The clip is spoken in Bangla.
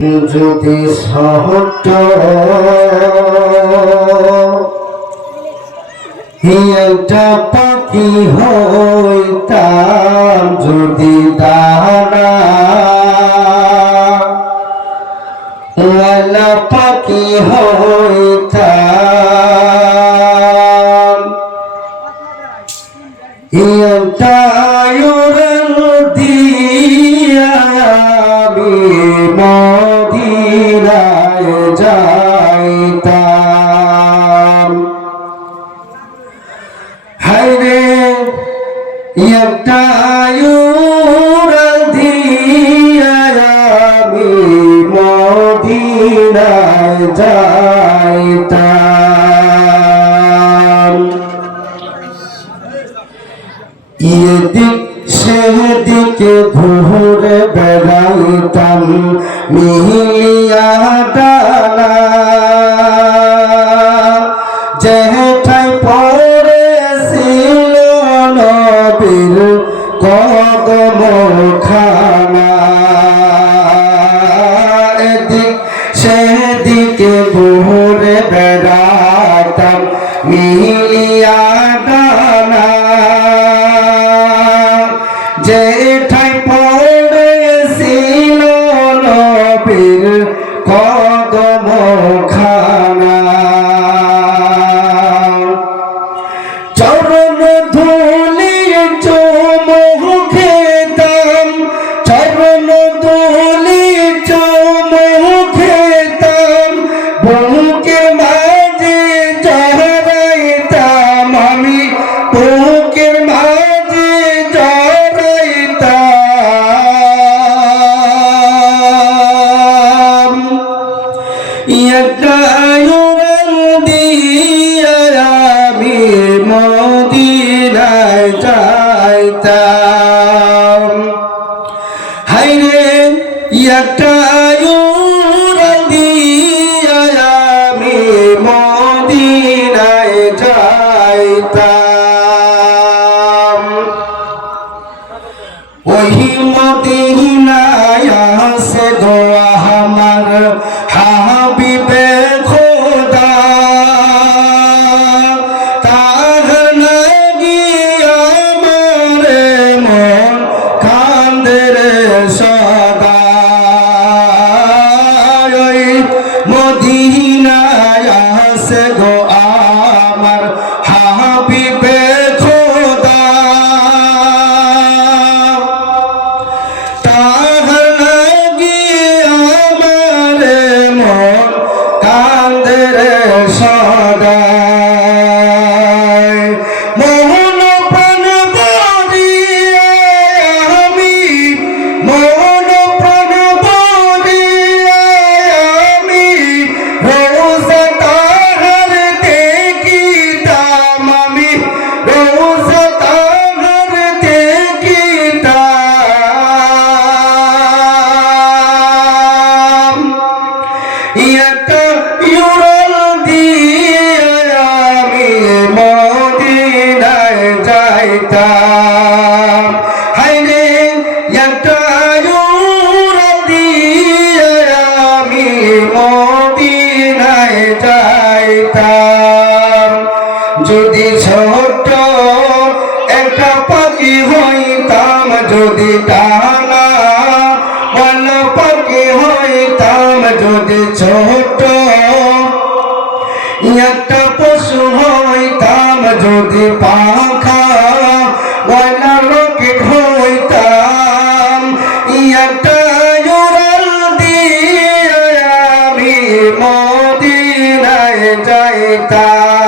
যদি সহট একটা পাখি হইতাম, যদি দানা ওয়ালা পাখি হইতাম, একটা উড়াল দিয়া আমি মদিনায় যাইতাম। হায়রে একটা উড়াল দিয়া আমি মদিনায় যাইতাম। এদিক সেদিকে ঘুরে বেড়াইতাম মিলিয়া ডানা, যেঠায় পড়েছিল নবীর কদমখানা। এদিক সেদিকে ঘুরে বেড়াইতাম মিলিয়া ডানা, যেঠায় পড়েছিল নবীর কদমখানা। চরণ ধুলি চুমু খেতাম, চরণ ধুলি চুমু খেতাম, বুকের মাঝে জড়াইতাম আমি, বুকের মাঝে জড়াইতাম। একটা উড়াল দিয়া আমি মদিনায় যাইতাম। হায়রে একটা উড়াল দিয়া আমি মদিনায় যাইতাম। ওই মদিনায় আছে গো আমার হাবিবে খোদা, তার লাগি আমার মন কান্দে রে সদা। ওই মদিনায় আছে গো আমার হাবিবে খোদা, তার লাগি আমার মন কান্দে রে সদা। মোহন প্রাণ ভরিয়া আমি, মোহন প্রাণ ভরিয়া আমি রোজা তাহার দেখিতাম, আমি রোজা তাহার দেখিতাম। একটা উড়াল দিয়া আমি মদিনায় যাইতাম। হায়রে একটা উড়াল দিয়া আমি মদিনায় যাইতাম। যদি ছোট একটা পাখি হইতাম, যদি ডানা ওয়ালা পাখি হইতাম, যদি ছোট একটা পশু হইতাম, যদি পাখা ওয়ালা রকেট হইতাম, একটা উড়াল দিয়া আমি মদিনায় যাইতাম।